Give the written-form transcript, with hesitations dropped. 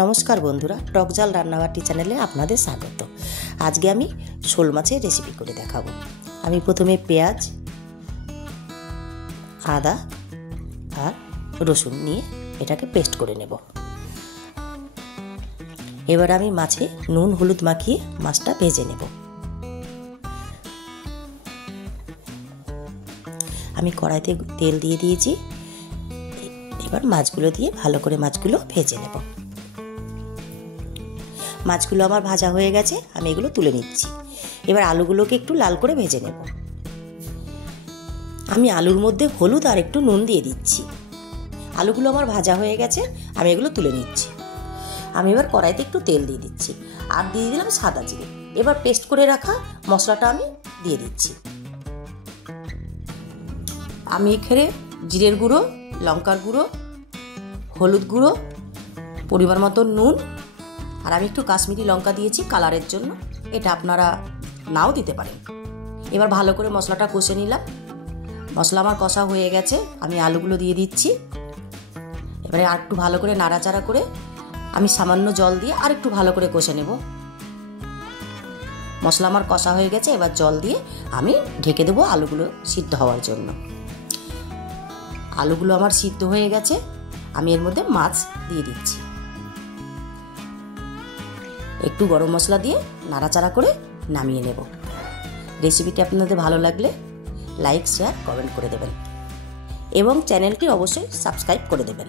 নমস্কার বন্ধুরা, টকঝাল রান্নাবাটি চ্যানেলে আপনাদের স্বাগত। আজকে আমি শোল মাছের রেসিপি করে দেখাবো। আমি প্রথমে পেঁয়াজ, আদা আর রসুন নিয়ে এটাকে পেস্ট করে নেব। এবার আমি মাছে নুন হলুদ মাখিয়ে মাছটা ভেজে নেব। আমি কড়াইতে তেল দিয়ে দিয়েছি। এবার মাছগুলো দিয়ে ভালো করে মাছগুলো ভেজে নেব। মাছগুলো আমার ভাজা হয়ে গেছে, আমি এগুলো তুলে নিচ্ছি। এবার আলুগুলোকে একটু লাল করে ভেজে নেব। আমি আলুর মধ্যে হলুদ আর একটু নুন দিয়ে দিচ্ছি। আলুগুলো আমার ভাজা হয়ে গেছে, আমি এগুলো তুলে নিচ্ছি। আমি এবার কড়াইতে একটু তেল দিয়ে দিচ্ছি আর দিয়ে দিলাম সাদা জিরে। এবার পেস্ট করে রাখা মশলাটা আমি দিয়ে দিচ্ছি। আমি এখানে জিরের গুঁড়ো, লঙ্কার গুঁড়ো, হলুদ গুঁড়ো, পরিমাণ মতো নুন আর আমি একটু কাশ্মীরি লঙ্কা দিয়েছি কালারের জন্য, এটা আপনারা নাও দিতে পারেন। এবার ভালো করে মশলাটা কষে নিলাম। মশলা আমার কষা হয়ে গেছে, আমি আলুগুলো দিয়ে দিচ্ছি। এবারে আর একটু ভালো করে নাড়াচাড়া করে আমি সামান্য জল দিয়ে আর একটু ভালো করে কষে নেব। মশলা আমার কষা হয়ে গেছে, এবার জল দিয়ে আমি ঢেকে দেবো আলুগুলো সিদ্ধ হওয়ার জন্য। আলুগুলো আমার সিদ্ধ হয়ে গেছে, আমি এর মধ্যে মাছ দিয়ে দিচ্ছি। একটু গরম মশলা দিয়ে নাড়াচাড়া করে নামিয়ে নেব। রেসিপিটি আপনাদের ভালো লাগলে লাইক, শেয়ার, কমেন্ট করে দেবেন এবং চ্যানেলটি অবশ্যই সাবস্ক্রাইব করে দেবেন।